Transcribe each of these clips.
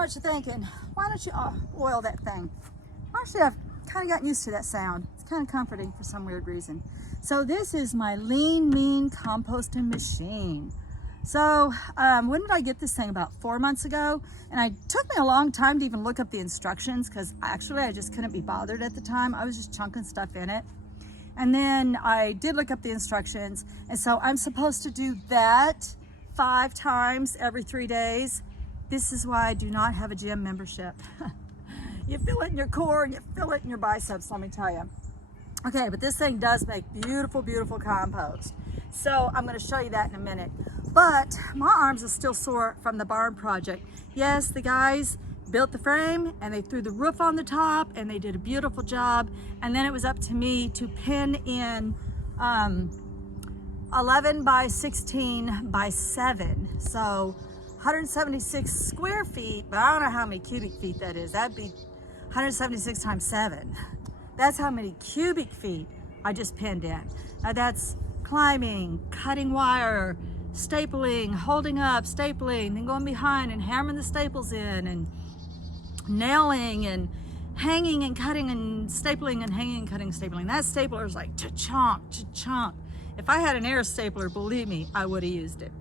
what you're thinking. Why don't you oil that thing? Actually, I've kind of gotten used to that sound. It's kind of comforting for some weird reason. So this is my Lean Mean composting machine. So when did I get this thing? About 4 months ago. And it took me a long time to even look up the instructions because actually I just couldn't be bothered at the time. I was just chunking stuff in it. And then I did look up the instructions. And so I'm supposed to do that 5 times every 3 days. This is why I do not have a gym membership. You feel it in your core and you feel it in your biceps, let me tell you. Okay, but this thing does make beautiful, beautiful compost. So I'm gonna show you that in a minute. But my arms are still sore from the barn project. Yes, the guys built the frame and they threw the roof on the top and they did a beautiful job. And then it was up to me to pin in 11 by 16 by 7. So 176 square feet, but I don't know how many cubic feet that is. That'd be 176 times 7. That's how many cubic feet I just pinned in. Now that's climbing, cutting wire, stapling, holding up, stapling, then going behind and hammering the staples in and nailing and hanging and cutting and stapling and hanging and cutting and stapling. That stapler is like cha-chonk, cha-chonk. If I had an air stapler, believe me, I would have used it.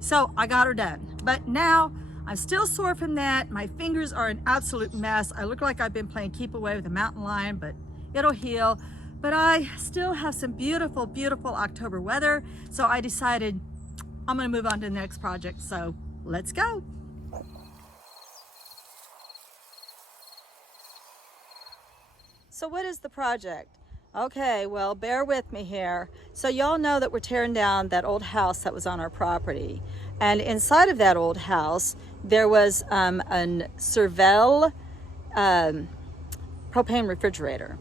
So I got her done. But now I'm still sore from that. My fingers are an absolute mess. I look like I've been playing keep away with a mountain lion, but it'll heal. But I still have some beautiful, beautiful October weather. So I decided I'm gonna move on to the next project. So let's go. So what is the project? Okay, well, bear with me here. So y'all know that we're tearing down that old house that was on our property. And inside of that old house, there was an Cervell propane refrigerator.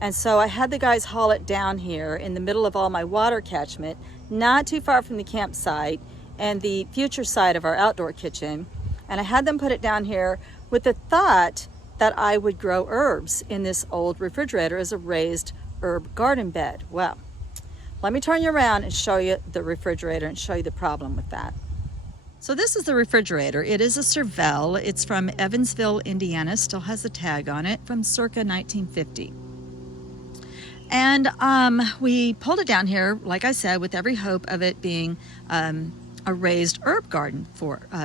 And so I had the guys haul it down here in the middle of all my water catchment, not too far from the campsite and the future site of our outdoor kitchen. And I had them put it down here with the thought that I would grow herbs in this old refrigerator as a raised herb garden bed. Well, let me turn you around and show you the refrigerator and show you the problem with that. So this is the refrigerator. It is a Cervell. It's from Evansville, Indiana. Still has a tag on it from circa 1950. And we pulled it down here, like I said, with every hope of it being a raised herb garden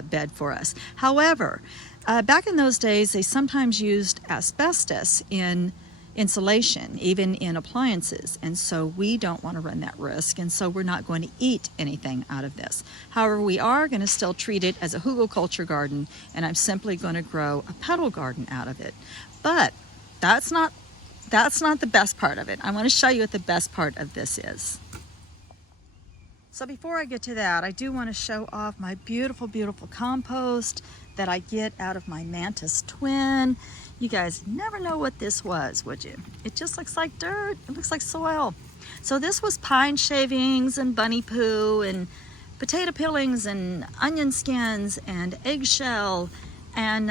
bed for us. However, back in those days, they sometimes used asbestos in insulation, even in appliances. And so we don't want to run that risk. And so we're not going to eat anything out of this. However, we are going to still treat it as a hugelkultur garden. And I'm simply going to grow a petal garden out of it. But that's not the best part of it. I want to show you what the best part of this is. So before I get to that, I do want to show off my beautiful, beautiful compost that I get out of my Mantis Twin. You guys never know what this was, would you? It just looks like dirt. It looks like soil. So this was pine shavings and bunny poo and potato peelings and onion skins and eggshell and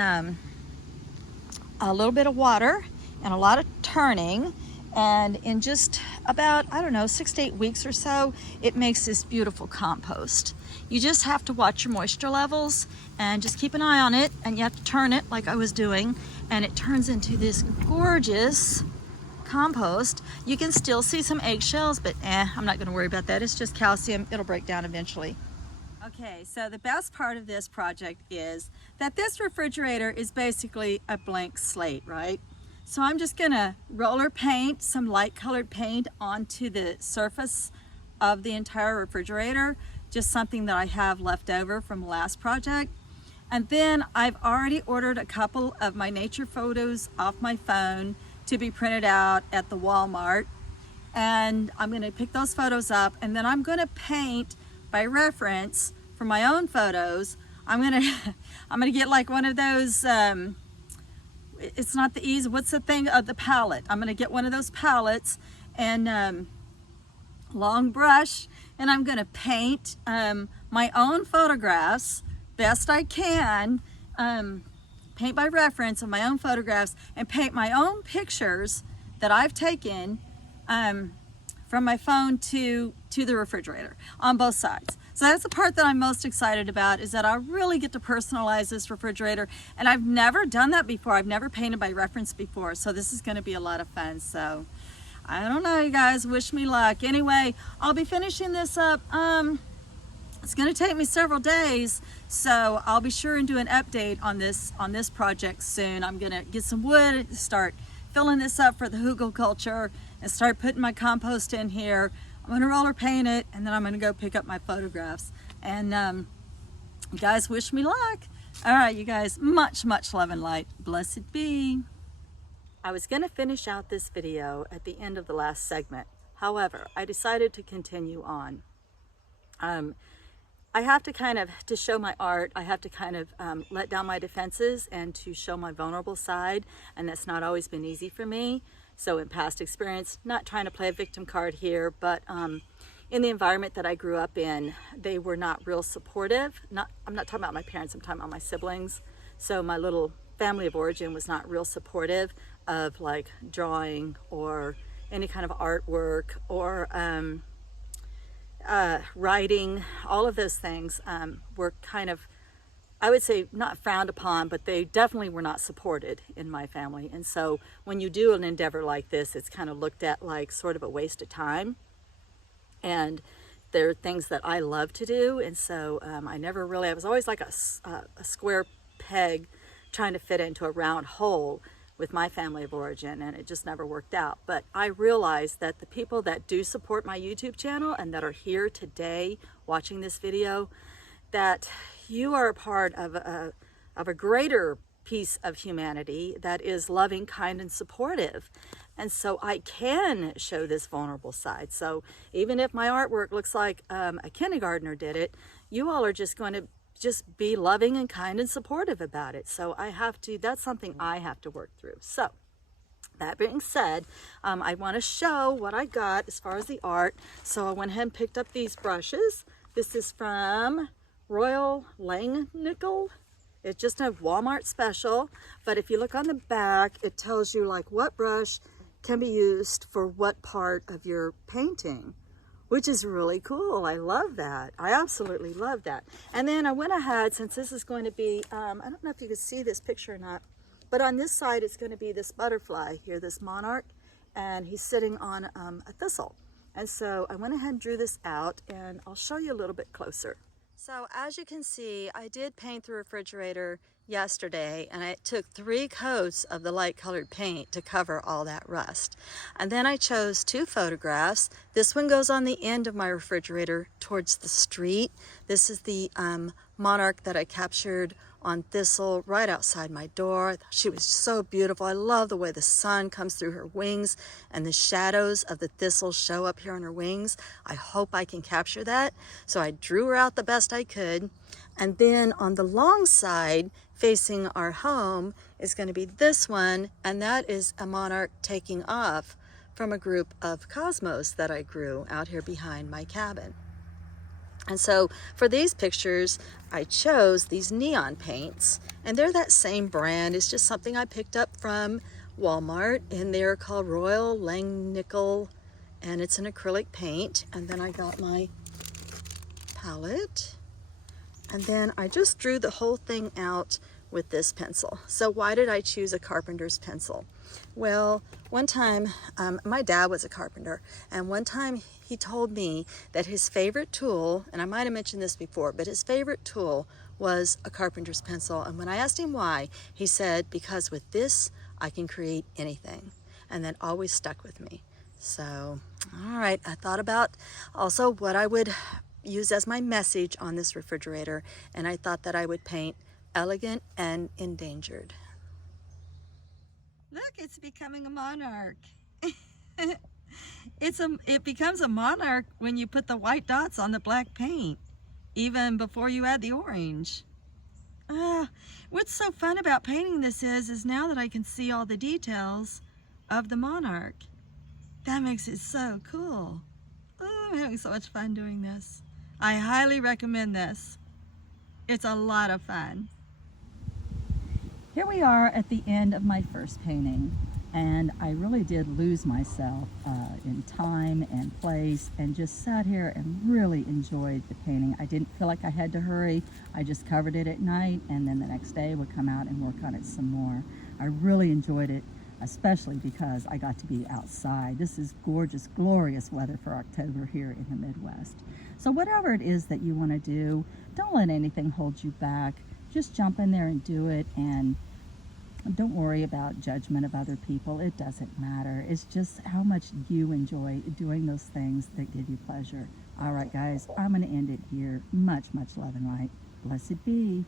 a little bit of water and a lot of turning. And in just about, I don't know, 6 to 8 weeks or so, it makes this beautiful compost. You just have to watch your moisture levels and just keep an eye on it, and you have to turn it like I was doing, and it turns into this gorgeous compost. You can still see some eggshells, but I'm not gonna worry about that. It's just calcium, it'll break down eventually. Okay, so the best part of this project is that this refrigerator is basically a blank slate, right? So I'm just gonna roller paint some light colored paint onto the surface of the entire refrigerator, just something that I have left over from the last project. And then I've already ordered a couple of my nature photos off my phone to be printed out at the Walmart. And I'm gonna pick those photos up, and then I'm gonna paint by reference for my own photos. I'm gonna get like one of those, it's not the easel, what's the thing, the palette. I'm gonna get one of those palettes and long brush, and I'm gonna paint my own photographs best I can, paint by reference of my own photographs, and paint my own pictures that I've taken from my phone to the refrigerator on both sides. So that's the part that I'm most excited about, is that I really get to personalize this refrigerator. And I've never done that before. I've never painted by reference before. So this is going to be a lot of fun. So I don't know, you guys, wish me luck. Anyway, I'll be finishing this up. It's going to take me several days. So I'll be sure and do an update on this project soon. I'm going to get some wood, start filling this up for the hugelkultur, and start putting my compost in here. I'm gonna roller paint it, and then I'm gonna go pick up my photographs. And you guys, wish me luck. All right, you guys, much love and light. Blessed be. I was gonna finish out this video at the end of the last segment. However, I decided to continue on. I have to to show my art, I have to let down my defenses and to show my vulnerable side, and that's not always been easy for me. So in past experience, not trying to play a victim card here, but in the environment that I grew up in, they were not real supportive. I'm not talking about my parents, I'm talking about my siblings. So my little family of origin was not real supportive of like drawing or any kind of artwork or writing. All of those things were I would say not frowned upon, but they definitely were not supported in my family. And so when you do an endeavor like this, it's kind of looked at like sort of a waste of time. And there are things that I love to do. And so I was always like a square peg trying to fit into a round hole with my family of origin, and it just never worked out. But I realized that the people that do support my YouTube channel and that are here today watching this video, that you are a part of a greater piece of humanity that is loving, kind, and supportive. And so I can show this vulnerable side. So even if my artwork looks like a kindergartner did it, you all are just going to just be loving and kind and supportive about it. So that's something I have to work through. So that being said, I want to show what I got as far as the art. So I went ahead and picked up these brushes. This is from Royal Langnickel. It's just a Walmart special, but if you look on the back, it tells you like what brush can be used for what part of your painting, which is really cool. I love that. I absolutely love that. And then I went ahead, since this is going to be, I don't know if you can see this picture or not, but on this side it's going to be this butterfly here, this monarch, and he's sitting on a thistle. And so I went ahead and drew this out, and I'll show you a little bit closer. So as you can see, I did paint the refrigerator yesterday, and I took 3 coats of the light colored paint to cover all that rust. And then I chose 2 photographs. This one goes on the end of my refrigerator towards the street. This is the monarch that I captured on thistle right outside my door. She was so beautiful. I love the way the sun comes through her wings and the shadows of the thistle show up here on her wings. I hope I can capture that. So I drew her out the best I could. And then on the long side facing our home is going to be this one, and that is a monarch taking off from a group of cosmos that I grew out here behind my cabin. And so for these pictures, I chose these neon paints, and they're that same brand. It's just something I picked up from Walmart, and they're called Royal Langnickel, and it's an acrylic paint. And then I got my palette, and then I just drew the whole thing out with this pencil. So why did I choose a carpenter's pencil? Well, one time, my dad was a carpenter, and one time he told me that his favorite tool, and I might have mentioned this before, but his favorite tool was a carpenter's pencil. And when I asked him why, he said, because with this, I can create anything. And that always stuck with me. So, all right, I thought about also what I would use as my message on this refrigerator, and I thought that I would paint elegant and endangered. Look, it's becoming a monarch. It becomes a monarch when you put the white dots on the black paint, even before you add the orange. What's so fun about painting this is now that I can see all the details of the monarch. That makes it so cool. Oh, I'm having so much fun doing this. I highly recommend this. It's a lot of fun. Here we are at the end of my first painting, And I really did lose myself in time and place, and just sat here and really enjoyed the painting. I didn't feel like I had to hurry. I just covered it at night, and then the next day would come out and work on it some more. I really enjoyed it, especially because I got to be outside. This is gorgeous, glorious weather for October here in the Midwest. So whatever it is that you want to do, don't let anything hold you back. Just jump in there and do it, and don't worry about judgment of other people. It doesn't matter. It's just how much you enjoy doing those things that give you pleasure. All right, guys, I'm going to end it here. Much, much love and light. Blessed be.